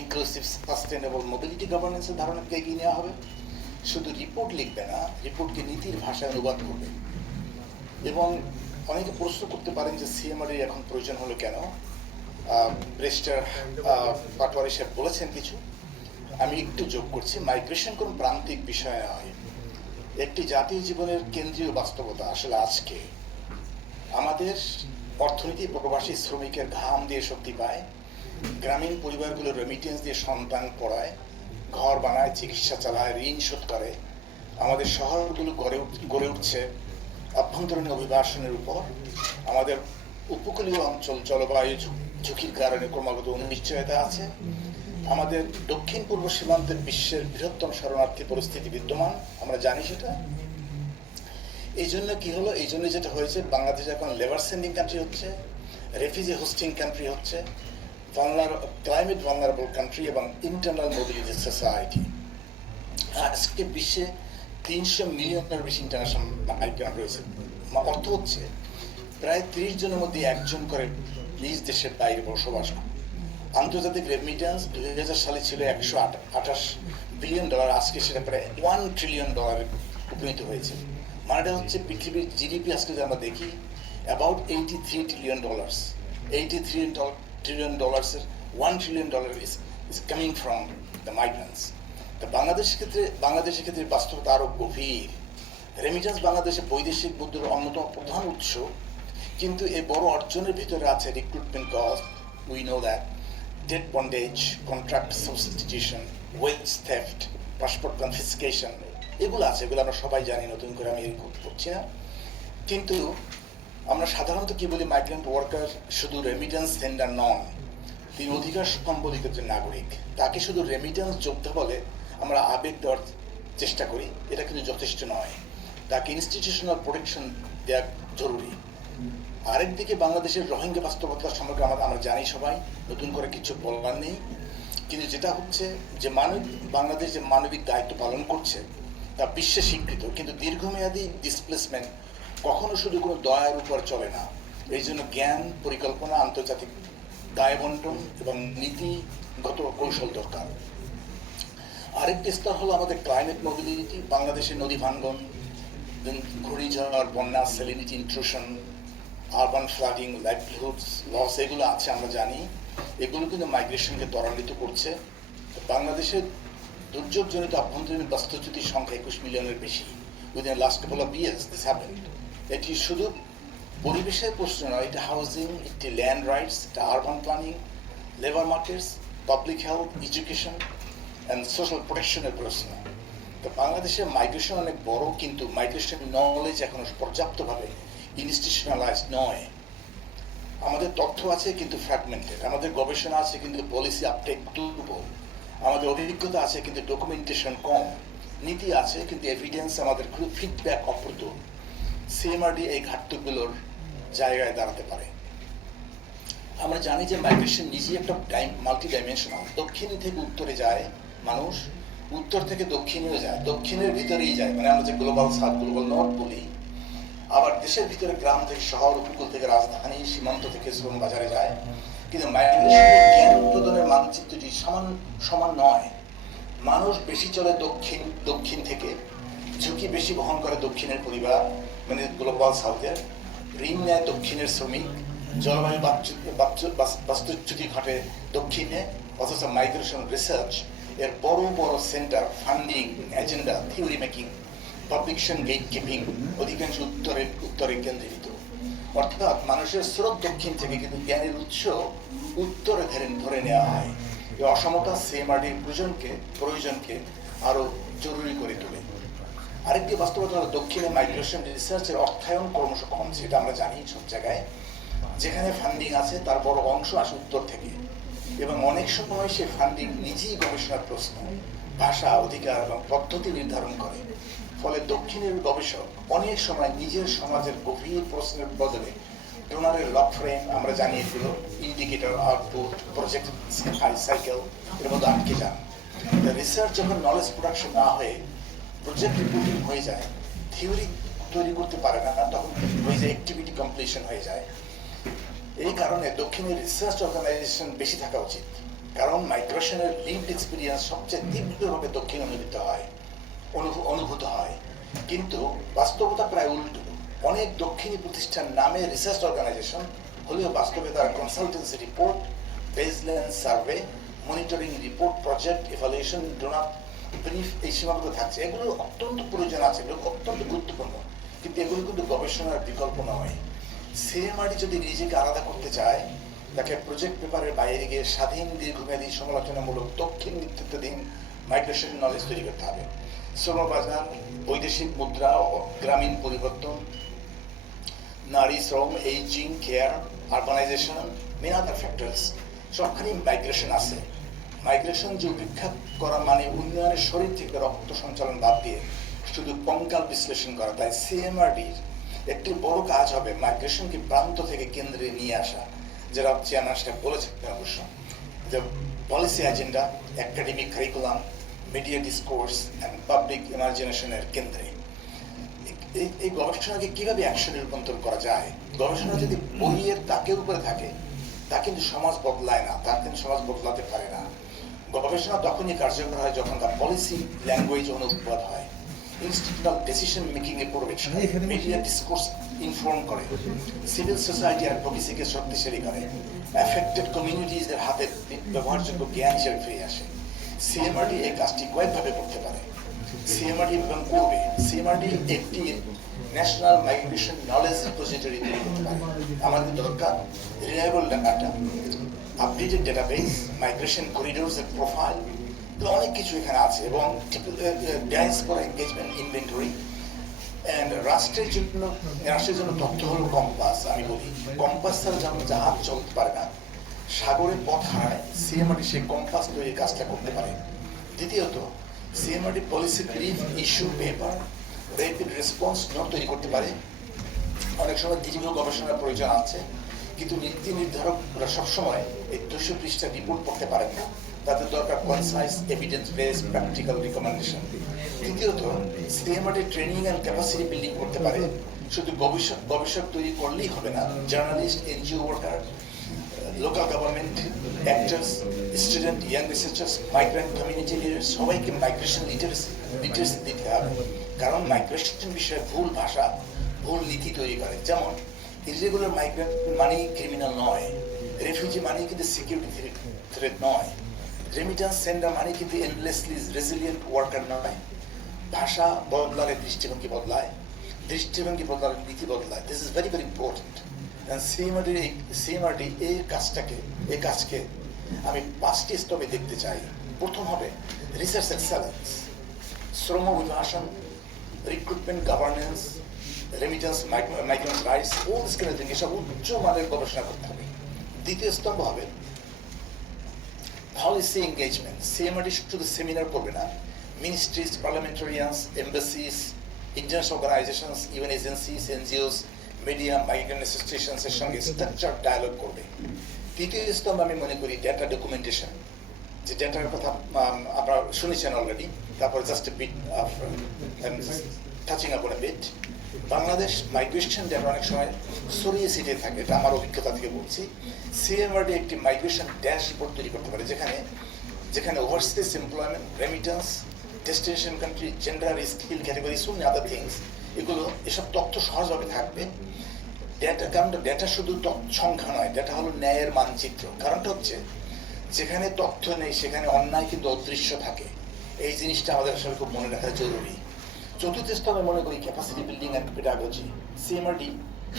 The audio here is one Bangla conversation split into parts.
ইনক্লুসিভ সাস্টেনেবল মোবিলিটি গভর্নেন্সের ধারণাকে এগিয়ে নেওয়া হবে। শুধু রিপোর্ট লিখবে না, রিপোর্টকে নীতির ভাষায় অনুবাদ করবে। এবং অনেকে প্রশ্ন করতে পারেন যে সিএমআর এখন প্রয়োজন হলো কেন। ব্রেস্টার পাটোয়ারি সাহেব বলেছেন কিছু, আমি একটু যোগ করছি। মাইগ্রেশন কোন প্রান্তিক বিষয় নয়, একটি জাতীয় জীবনের কেন্দ্রীয় বাস্তবতা। আসলে আজকে আমাদের অর্থনীতি প্রবাসী শ্রমিকের ঘাম দিয়ে শক্তি পায়, গ্রামীণ পরিবারগুলো রেমিটেন্স দিয়ে সন্তান পড়ায়, ঘর বানায়, চিকিৎসা চালায়, ঋণ শোধ করে। আমাদের শহরগুলো গড়ে উঠছে অভ্যন্তরীণ অভিবাসনের উপর। আমাদের উপকূলীয় অঞ্চল জলবায়ু ঝুঁকির কারণে ক্রমাগত অনিশ্চয়তা আছে। আমাদের দক্ষিণ পূর্ব সীমান্তের বিশ্বের বৃহত্তম শরণার্থী পরিস্থিতি বিদ্যমান, আমরা জানি সেটা। এই জন্য কি হলো, এই জন্য যেটা হয়েছে, বাংলাদেশ এখন লেবার সেন্ডিং কান্ট্রি হচ্ছে, রেফিউজি হোস্টিং কান্ট্রি হচ্ছে, ক্লাইমেট ভালনারেবল কান্ট্রি এবং ইন্টারনাল মোবিলিটি সোসাইটি। আজকে বিশ্বে 300 মিলিয়নের বেশি ইন্টারন্যাশনাল মাইগ্রেন্ট রয়েছে। অর্থ হচ্ছে প্রায় 30 জনের মধ্যে একজন করে নিজ দেশের বাইরে বসবাস করে। আন্তর্জাতিক রেমিটেন্স 2000 সালে ছিল $128 বিলিয়ন, আজকে সেটা প্রায় $1 ট্রিলিয়ন উপনীত হয়েছে। মানেটা হচ্ছে পৃথিবীর জিডিপি আজকে যে আমরা দেখি অ্যাবাউট $83 ট্রিলিয়ন। $83 ট্রিলিয়ন এর $1 trillion is coming from the migrants. তা বাংলাদেশের ক্ষেত্রে বাস্তবতা আরো গভীর। রেমিটেন্স বাংলাদেশে বৈদেশিক মুদ্রার অন্যতম প্রধান উৎস, কিন্তু এই বড় অর্জনের ভিতরে আছে recruitment cost, we know that, debt bondage, contract substitution, wage theft, passport confiscation, এগুলো আছে, এগুলো আমরা সবাই জানি, নতুন করে আমি করছি না। কিন্তু আমরা সাধারণত কি বলি, মাইগ্রেন্ট ওয়ার্কার শুধু রেমিটেন্স সেন্ডার নন, তিনি অধিকার সম্বলিত যে নাগরিক। তাকে শুধু রেমিটেন্স যোদ্ধা বলে আমরা আবেগ দেওয়ার চেষ্টা করি, এটা কিন্তু যথেষ্ট নয়। তাকে ইনস্টিটিউশনাল প্রোটেকশন দেওয়া জরুরি। আরেকদিকে বাংলাদেশের রোহিঙ্গা বাস্তবতা সম্পর্কে আমরা জানি সবাই, নতুন করে কিছু বলার নেই। কিন্তু যেটা হচ্ছে যে বাংলাদেশ যে মানবিক দায়িত্ব পালন করছে তা বিশ্বে স্বীকৃত, কিন্তু দীর্ঘমেয়াদী ডিসপ্লেসমেন্ট কখনো শুধু কোনো দয়ার উপর চলে না। এই জন্য জ্ঞান, পরিকল্পনা, আন্তর্জাতিক দায় বন্টন এবং নীতিগত কৌশল দরকার। আরেকটি স্তর হলো আমাদের ক্লাইমেট মোবিলিটি। বাংলাদেশের নদী ভাঙ্গন, ঘূর্ণিঝড়, বন্যা, salinity intrusion, urban flooding, livelihoods loss, এগুলো আছে আমরা জানি। এগুলো কিন্তু মাইগ্রেশনকে ত্বরান্বিত করছে। বাংলাদেশের দুর্যোগজনিত আভ্যন্তরীণ বাস্তুচ্যুতির সংখ্যা 21 মিলিয়নের বেশি। Within last couple of years this happened. এটি শুধু পরিবেশের প্রশ্ন নয়, এটা হাউজিং, এটি ল্যান্ড রাইটস, এটা urban planning, labour markets, public health, education and social প্রোটেকশনের প্রশ্ন। তো বাংলাদেশের মাইগ্রেশন অনেক বড়, কিন্তু মাইগ্রেশন নলেজ এখনো পর্যাপ্তভাবে ইনস্টিটিউশনালাইজ নয়। আমাদের তথ্য আছে কিন্তু ফ্র্যাগমেন্টেড, আমাদের গবেষণা আছে কিন্তু পলিসি আপটেক দুর্বল, আমাদের অভিজ্ঞতা আছে কিন্তু ডকুমেন্টেশন কম, নীতি আছে কিন্তু এভিডেন্স আমাদের খুব ফিডব্যাক অপ্রতুল। সিএমআরডি এই ঘাটতিগুলোর জায়গায় দাঁড়াতে পারে। আমরা জানি যে মাইগ্রেশন নিজেই একটা মাল্টি ডাইমেনশনাল। দক্ষিণ থেকে উত্তরে যায় মানুষ, উত্তর থেকে দক্ষিণেও যায়, দক্ষিণের ভিতরেই যায়, মানে আমরা যে গ্লোবাল সাউথ, গ্লোবাল নর্থ বলি। আবার দেশের ভিতরে গ্রাম থেকে শহর, উপকূল থেকে রাজধানী, সীমান্ত থেকে শ্রম বাজারে যায়। কিন্তু মাইগ্রেশনের জ্ঞান প্রদানের মানচিত্রটি সমান নয়। মানুষ বেশি চলে দক্ষিণ থেকে, ঝুঁকি বেশি বহন করে দক্ষিণের পরিবার, মানে গ্লোবাল সাউথের, ঋণ নেয় দক্ষিণের শ্রমিক, জলবায়ু বাস্তুচ্যুতি ঘটে দক্ষিণে। অথচ মাইগ্রেশন রিসার্চ এর বড় বড় centre, funding, agenda, theory making, publication, gate keeping অধিকাংশ উত্তরে কেন্দ্রীভূত। অর্থাৎ মানুষের স্রোত দক্ষিণ থেকে, কিন্তু জ্ঞানের উৎস উত্তরে ধরে নেওয়া হয়। এই অসমতা সিএমআরডির প্রয়োজনকে আরো জরুরি করে তোলে। আরেকটি বাস্তবতা হলো দক্ষিণে মাইগ্রেশন রিসার্চের অর্থায়ন ক্রমশ কমছে, এটা আমরা জানি সব জায়গায়। যেখানে ফান্ডিং আছে তার বড় অংশ আসে উত্তর থেকে, এবং অনেক সময় সে ফান্ডিং নিজেই গবেষণার প্রশ্ন, ভাষা, অধিকার এবং পদ্ধতি নির্ধারণ করে। ফলে দক্ষিণের গবেষক অনেক সময় নিজের সমাজের গভীর প্রশ্নের বদলে ডোনারের লক ফ্রেম, আমরা জানি এগুলো, ইন্ডিকেটর, আউটপুট, প্রজেক্ট সাইকেল এর মধ্যে আটকে যান। রিসার্চ যখন নলেজ প্রোডাকশন না হয়ে প্রজেক্ট রিপোর্টিং হয়ে যায়, থিওরি তৈরি করতে পারে না, তখন হয়ে যায় অ্যাক্টিভিটি কমপ্লিশন হয়ে যায়। এই কারণে দক্ষিণের রিসার্চ অর্গানাইজেশন বেশি থাকা উচিত। কারণ মাইগ্রেশনের লিভড এক্সপিরিয়েন্স সবচেয়ে তীব্রভাবে দক্ষিণ অনুভূত হয়। কিন্তু বাস্তবতা প্রায় উল্টো। অনেক দক্ষিণী প্রতিষ্ঠান নামে রিসার্চ অর্গানাইজেশন হলেও বাস্তবে তারা consultancy report, baseline survey, monitoring report, project evaluation, donor brief এই সীমাবদ্ধ থাকছে। এগুলো অত্যন্ত প্রয়োজন আছে, এগুলো অত্যন্ত গুরুত্বপূর্ণ, কিন্তু এগুলো কিন্তু গবেষণার বিকল্প নয়। সিএমআরডি যদি নিজেকে আলাদা করতে চায়, তাকে প্রজেক্ট পেপারের বাইরে গিয়ে স্বাধীন দীর্ঘমেয়াদী সমালোচনামূলক দক্ষিণ নেতৃত্বাধীন মাইগ্রেশন নলেজ তৈরি করতে হবে। শ্রমবাজার, বৈদেশিক মুদ্রা, গ্রামীণ পরিবর্তন, নারী শ্রম, ageing care, urbanisation, many other factors, সবখানেই মাইগ্রেশন আছে। মাইগ্রেশন যে উপেক্ষা করা মানে উন্নয়নের শরীর থেকে রক্ত সঞ্চালন বাদ দিয়ে শুধু কঙ্কাল বিশ্লেষণ করা। তাই সিএমআরডির একটি বড় কাজ হবে মাইগ্রেশনকে প্রান্ত থেকে কেন্দ্রে নিয়ে আসা, যারা চেয়ারম্যান সাহেব বলেছেন অবশ্য, যে policy agenda, academic curriculum, media discourse and public ইমাজিনেশনের কেন্দ্রে। এই গবেষণাকে কিভাবে অ্যাকশনে রূপান্তর করা যায়? গবেষণা যদি বইয়ের তাকের উপরে থাকে, তা কিন্তু সমাজ বদলায় না, তা কিন্তু সমাজ বদলাতে পারে না। গবেষণা তখনই কার্যকর হয় যখন তার পলিসি ল্যাঙ্গুয়েজ অনুবাদ হয়, ইনস্টিটিউশনাল ডিসিশন মেকিং এ পরিবেশন, মিডিয়া ডিসকোর্স ইনফর্ম করে, সিভিল সোসাইটি অ্যাডভোকেসিকে শক্তিশালী করে, অ্যাফেক্টেড কমিউনিটিজের হাতে ব্যবহারযোগ্য জ্ঞান হিসেবে ফিরে আসে। সিএমআরডি এই কাজটি কয়েকভাবে করতে পারে। সিএমআরডি এবং করবে। সিএমআরডি একটি ন্যাশনাল মাইগ্রেশন নলেজ রিপোজিটরি তৈরি করতে পারে। আমাদের দরকার reliable data, updated database, migration corridors এর প্রোফাইল, অনেক কিছু এখানে আছে, এবং ডায়াসপোরা এনগেজমেন্ট ইনভেন্টরি। অ্যান্ড রাষ্ট্রের জন্য তথ্য হলো কম্পাস। আমি বলি কম্পাস ছাড়া যেমন জাহাজ চলতে পারে না, সাগরে পথ হারায়, সিএমআরডি সেই কম্পাস তৈরির কাজটা করতে পারে। দ্বিতীয়ত, CMRD policy brief, issue paper, rapid response note তৈরি করতে পারে। অনেক সময় দীর্ঘ গবেষণার প্রয়োজন আছে, কিন্তু নীতি নির্ধারকরা সবসময় এই 200 পৃষ্ঠার রিপোর্ট পড়তে পারেন না। তাদের দরকার concise, evidence base, practical recommendation. তৃতীয়ত, সিএমআরডি ট্রেনিং অ্যান্ড ক্যাপাসিটি বিল্ডিং করতে পারে। শুধু গবেষক তৈরি করলেই হবে না, journalist, NGO worker, local government actors, student, young researchers, migrant community leader, সবাইকে মাইগ্রেশন লিটারেসি দিতে হবে। কারণ মাইগ্রেশন বিষয়ে ভুল ভাষা, ভুল নীতি তৈরি করে। যেমন ইরেগুলার মাইগ্রেন্ট মানেই ক্রিমিনাল নয়, রেফিউজি মানেই কিন্তু সিকিউরিটি থ্রেট নয়, রেমিটেন্স সেন্ডার মানে কিন্তু এন্ডলেসলি রেজিলিয়েন্ট ওয়ার্কার নয়। ভাষা বদলালে দৃষ্টিভঙ্গি বদলায়, দৃষ্টিভঙ্গি বদলালে নীতি বদলায়। This is very very important. CMRD এই কাজকে আমি 5টি স্তরে দেখতে চাই। প্রথম হবে রিসার্চ এক্সেলেন্স, শ্রম অভিবাসন, recruitment, governance, remittance, migrant rights, ওল স্কেলের থেকে সব উচ্চ মানের গবেষণা করতে হবে। দ্বিতীয় স্তম্ভ হবে পলিসি এঙ্গেজমেন্ট। সিএমআরডি শুধু সেমিনার করবে না, ministries, parliamentarians, embassies, international organisations, UN agencies, NGOs, media, migrant অ্যাসোসিয়েশনসের সঙ্গে স্ট্রাকচার ডায়ালগ করবে। তৃতীয় স্তম্ভ আমি মনে করি ডেটা ডকুমেন্টেশন, যে ডেটার কথা আপনারা শুনেছেন অলরেডি। তারপর just bit touching upon a bit. Bangladesh migration data অনেক সময় ছড়িয়ে ছিটিয়ে থাকে, এটা আমার অভিজ্ঞতা থেকে বলছি। সিএমআরডি একটি মাইগ্রেশন ড্যাশবোর্ড তৈরি করতে পারে, যেখানে overseas employment, remittance, destination country, gender, skill category, so many other things, এসব তথ্য সহজভাবে থাকবে। কারণটা ডেটা শুধু সংখ্যা নয়, ডেটা হলো ন্যায়ের মানচিত্র। কারণটা হচ্ছে যেখানে তথ্য নেই সেখানে অন্যায় কিন্তু অদৃশ্য থাকে। এই জিনিসটা আমাদের আসলে খুব মনে রাখা জরুরি। চতুর্থ স্তরে মনে করি capacity building and pedagogy. CMRD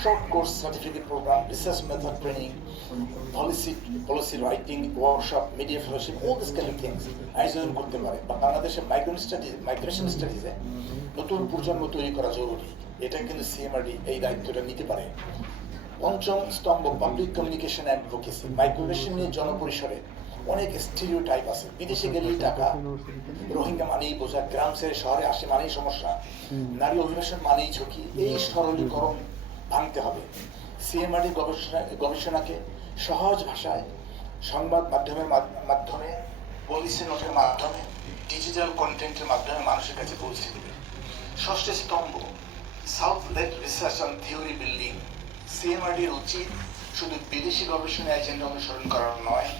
short course, certificate programme, research method training, policy writing, workshop, media fellowship, all this kind of things আয়োজন করতে পারে। বাংলাদেশের মাইগ্রেশন স্টাডিজে নতুন প্রজন্ম তৈরি করা জরুরি। এটা কিন্তু সিএমআরডি এই দায়িত্বটা নিতে পারে। পঞ্চম স্তম্ভ পাবলিক কমিউনিকেশন অ্যাডভোকেসি। মাইগ্রেশন নিয়ে জনপরিসরে অনেক স্টিরিওটাইপ আছে। বিদেশে গেলেই টাকা, রোহিঙ্গা মানেই বোঝা, গ্রাম ছেড়ে শহরে আসে মানেই সমস্যা, নারী অভিবাসন মানেই ঝুঁকি। এই সরলীকরণ ভাঙতে হবে। সিএমআরডি গবেষণাকে সহজ ভাষায় সংবাদ মাধ্যমের মাধ্যমে, পলিসি নোটের মাধ্যমে, ডিজিটাল কন্টেন্টের মাধ্যমে মানুষের কাছে পৌঁছে দেবে। ষষ্ঠ স্তম্ভ south led research on theory building. সিএমআরডির উচিত শুধু বিদেশি গবেষণা এজেন্ডা অনুসরণ করা নয়,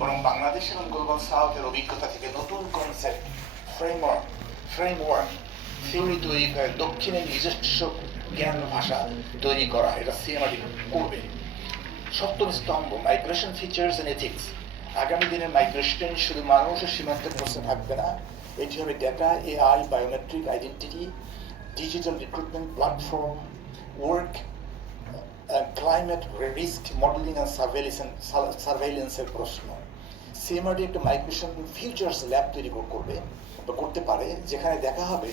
বরং বাংলাদেশ এবং গ্লোবাল সাউথের অভিজ্ঞতা থেকে নতুন কনসেপ্ট, ফ্রেমওয়ার্ক থিওরি তৈরি করে দক্ষিণের নিজস্ব জ্ঞান ভাষা তৈরি করা, এটা সিএমআরডি করবে। সপ্তম স্তম্ভ, মাইগ্রেশন ফিচার্স এন্ড এথিক্স। আগামী দিনে মাইগ্রেশন শুধু মানুষের সীমান্তের প্রশ্নে থাকবে না, এটি হবে data, AI, biometric identity, digital recruitment platform, work, climate risk modeling and সার্ভেইলেন্সের প্রশ্ন। সিএমআরডি একটা মাইগ্রেশন ফিউচার্স ল্যাব তৈরি করবে বা করতে পারে, যেখানে দেখা হবে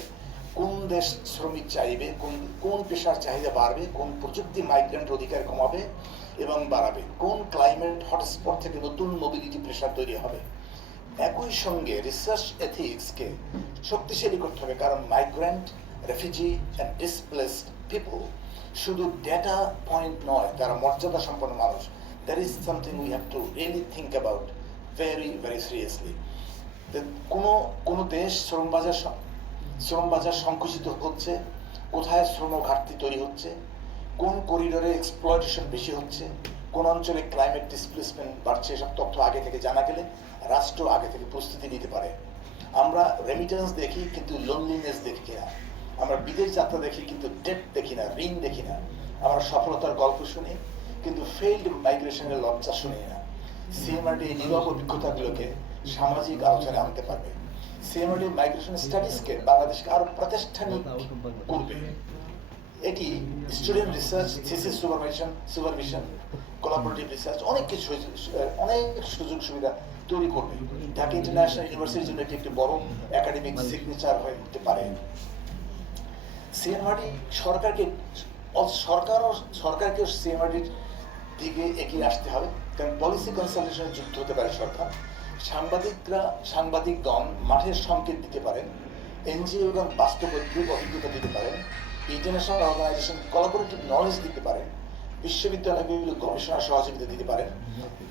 কোন দেশ শ্রমিক চাইবে, কোন পেশার চাহিদা বাড়বে, কোন প্রযুক্তি মাইগ্রেন্টের অধিকার কমাবে এবং বাড়াবে, কোন ক্লাইমেট হটস্পট থেকে নতুন মোবিলিটি প্রেশার তৈরি হবে। একই সঙ্গে রিসার্চ এথিক্সকে শক্তিশালী করতে হবে, কারণ migrant, refugee and displaced people শুধু ডেটা পয়েন্ট নয়, তারা মর্যাদা সম্পন্ন মানুষ। That is something we have to really think about very seriously. কোনো দেশ শ্রমবাজার সংকুচিত হচ্ছে, কোথায় শ্রম ঘাটতি তৈরি হচ্ছে, কোন করিডোরে এক্সপ্লয়টেশন বেশি হচ্ছে, কোন অঞ্চলে ক্লাইমেট ডিসপ্লেসমেন্ট বাড়ছে, এসব তথ্য আগে থেকে জানা গেলে রাষ্ট্র আগে থেকে প্রস্তুতি নিতে পারে। আমরা রেমিটেন্স দেখি কিন্তু লোনলিনেস দেখি না, আমরা বিদেশ যাত্রা দেখি কিন্তু ডেট দেখি না, ঋণ দেখি না, আমরা সফলতার গল্প শুনি কিন্তু ফেইল্ড মাইগ্রেশনের লজ্জা শুনি না। সিএমআরডি এই নীরব অভিজ্ঞতাগুলোকে সামাজিক আলোচনায় আনতে পারবে। সিএমআরডি মাইগ্রেশন স্টাডিজকে বাংলাদেশকে আরো প্রাতিষ্ঠানিক করবে। এটি student research, thesis supervision, collaborative research, অনেক কিছু, অনেক সুযোগ সুবিধা তৈরি করবে। ঢাকা ইন্টারন্যাশনাল ইউনিভার্সিটির জন্য এটি একটি বড় একাডেমিক সিগনেচার হয়ে উঠতে পারে। সিএমআরডি সরকারকেও সিএমআরডির দিকে এগিয়ে আসতে হবে, কারণ পলিসি কনসালটেশনে যুক্ত হতে পারে সরকার। সাংবাদিকগণ মাঠের সংকেত দিতে পারেন, এনজিওগণ বাস্তব অভিজ্ঞতা দিতে পারেন, ইন্টারন্যাশনাল অর্গানাইজেশন কোলাবোরেটিভ নলেজ দিতে পারেন, বিশ্ববিদ্যালয়গুলো গবেষণা সহযোগিতা দিতে পারেন,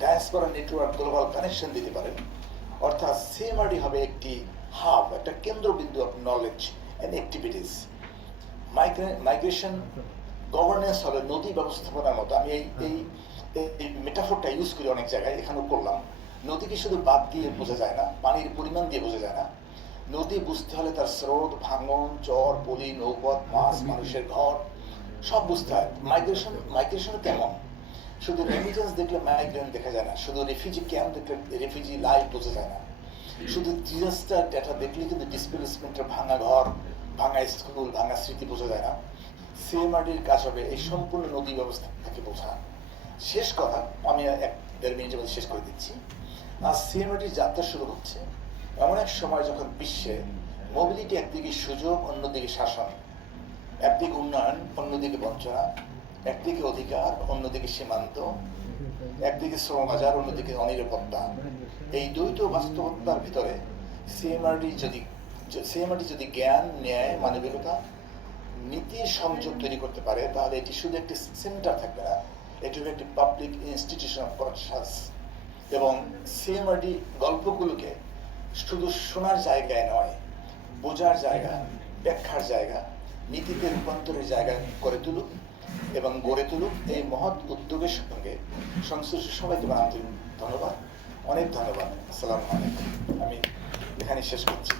ডায়াসপোরা নেটওয়ার্ক গ্লোবাল কানেকশন দিতে পারেন। অর্থাৎ সিএমআরডি হবে একটি হাব, একটা কেন্দ্রবিন্দু of knowledge and activities. Migration governance হবে নদী ব্যবস্থাপনার মতো। আমি এই মেটাফোরটা ইউজ করি অনেক জায়গায়, এখানেও করলাম। নদীকে শুধু বাদ দিয়ে বোঝা যায় না, পানির পরিমাণ দিয়ে বোঝা যায় না। নদী বুঝতে হলে তার স্রোত, ভাঙন, চর, পলি, নৌপথ, মাছ, মানুষের ঘর সব বুঝতে হয়। মাইগ্রেশন কেমন? শুধু রেমিটেন্স দেখলে মাইগ্রেন্ট দেখা যায় না, শুধু রেফিউজি ক্যাম্প দেখলে রেফিউজি লাইফ বোঝা যায় না, শুধু ডিজাস্টার ডেটা দেখলে কিন্তু ডিসপ্লেসমেন্টের ভাঙা ঘর, ভাঙা স্কুল, ভাঙা স্মৃতি বোঝা যায় না। সিএমআরডির কাজ হবে এই সম্পূর্ণ নদী ব্যবস্থাকে বোঝা। শেষ কথা, আমি 1-1.5 মিনিটের মধ্যে শেষ করে দিচ্ছি। আজ সিএমআরডির যাত্রা শুরু হচ্ছে এমন এক সময় যখন বিশ্বে মোবিলিটি একদিকে সুযোগ, অন্যদিকে শাসন, একদিকে উন্নয়ন, অন্যদিকে বঞ্চনা, একদিকে অধিকার, অন্যদিকে সীমান্ত, একদিকে শ্রমবাজার, অন্যদিকে অনিরাপত্তা। এই দ্বৈত বাস্তবতার ভিতরে সিএমআরডি যদি জ্ঞান, ন্যায়, মানবিকতা, নীতির সংযোগ তৈরি করতে পারে, তাহলে এটি শুধু একটি সেন্টার থাকবে না, এটি হবে একটি পাবলিক ইনস্টিটিউশন অফ কনসাস। এবং সিএমআরডি গল্পগুলোকে শুধু শোনার জায়গায় নয়, বোঝার জায়গা, ব্যাখ্যার জায়গা, নীতিতে রূপান্তরের জায়গা করে তুলুক এবং গড়ে তুলুক। এই মহৎ উদ্যোগের সঙ্গে সংশ্লিষ্ট সবাইকে আন্তরিক ধন্যবাদ, অনেক ধন্যবাদ। আসসালামু আলাইকুম। আমি এখানে শেষ করছি।